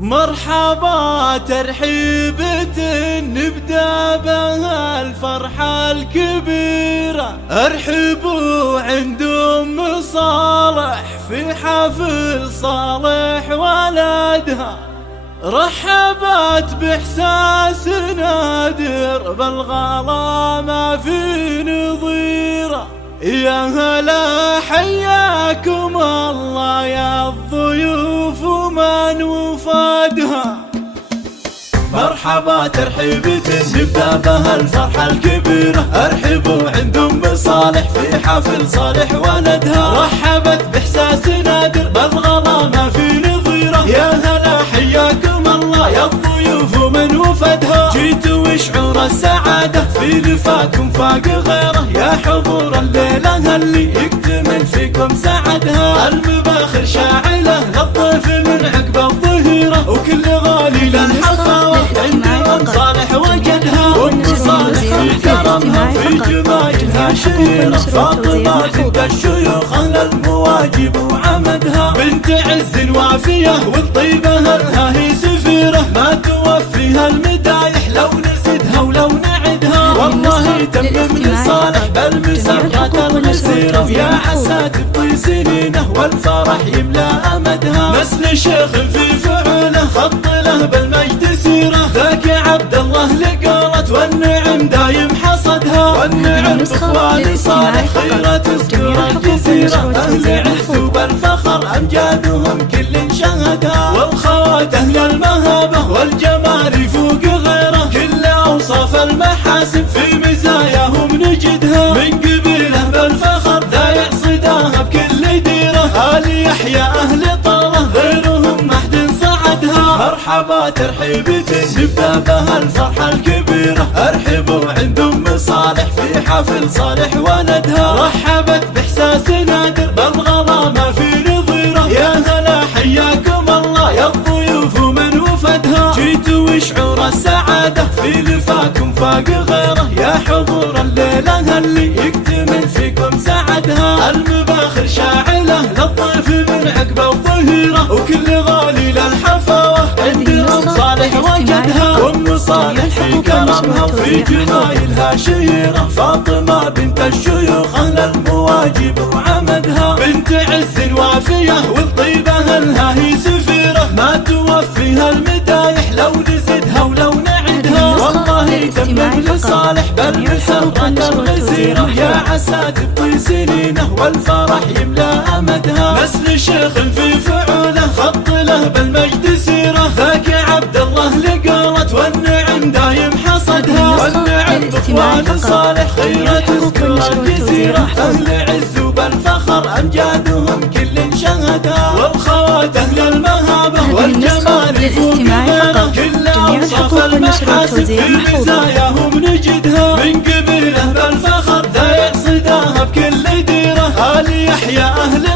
مرحبا ترحيبة نبدأ بها الفرحة الكبيرة، ارحبوا عند أم صالح في حفل صالح ولدها. رحبت بإحساس نادر بالغلا ما في نظيره، يا هلا حياكم الله يا الضيوف ومن وفادها. مرحبا ترحيبة نبدأ بها الفرحة الكبيرة، ارحبوا عند أم صالح في حفل صالح ولدها. رحبت بإحساس نادر بالغلا ما في نظيره، يا هلا حياكم الله يا الضيوف ومن وفدها. جيتوا وشعور السعادة في لفاكم فاق غيره، يا حضور الليلة اللي يكتمل فيكم سعدها. المباخر شاعلة للضيف من عقب الظهيرة، وكل غالي للحفاوة عند أم صالح وجدها. وأم صالح في كرمها في جمايلها شهيرة، فاطمة بنت الشيوخ أهل المواجب وعمدها. بنت عز وافية والطيبة لها هي سفيرة، ما توفيها المدايح لو نزدها ولو نعدها. والله تمم لصالح بالمسرات الغزيرة، يا عسى تبطي سنينه والفرح يملا أمدها. نسل شيخ في فعله خط له بالمجد سيرة، ذاك عبد الله لقالت والنعم دايم حصدها. والنعم بإخوان صالح خيرة تذكر الجزيرة، أهل عز وبالفخر أمجادهم كل شهدها. والخوات أهل المهابة والجمال يفوق غيره، كل أوصاف المحاسن في مزاياهم نجدها. من قبيله بالفخر ذا يعصداها بكل ديره، آل يحيى أهل طاره غيرهم ما حد صعدها. مرحبا ترحيبة نبدأ بها الفرحة الكبيرة، ارحبوا عند أم صالح في حفل صالح ولدها. رحبت بإحساس نادر بالغلا ما في نظيره، يا هلا حياكم الله يا الضيوف ومن وفدها. جيتوا وشعور السعادة في لفاكم فاق غيره، يا حضور الليلة اللي يكتمل فيكم سعدها. المباخر شاعلة للضيف من عقب الظهيرة، وكل غالي للحفاوة عند أم صالح وجدها. وأم صالح في كرمها وفي جمايلها شهيرة، فاطمة بنت الشيوخ أهل المواجب وعمدها. بنت عز وافية والطيبة لها هي سفيرة، ما توفيها المدايح لو نزدها ولو نعدها. والله تمم لصالح بالمسرات الغزيرة، يا عسى تبطي سنينه والفرح يملا أمدها. نسل شيخ في فعوله خط له بالمجد سيرة، ذاك عبد الله لقالت والنعم دايم حصدها. والنعم بإخوان صالح خيرة تذكر الجزيرة، أهل عز وبالفخر أمجادهم كل شهدها. والخوات أهل المهابة والجمال يفوق غيره، كل أوصاف المحاسن في مزاياهم نجدها. من قبيله بالفخر ذا يعصداها بكل ديره، آل يحيى أهل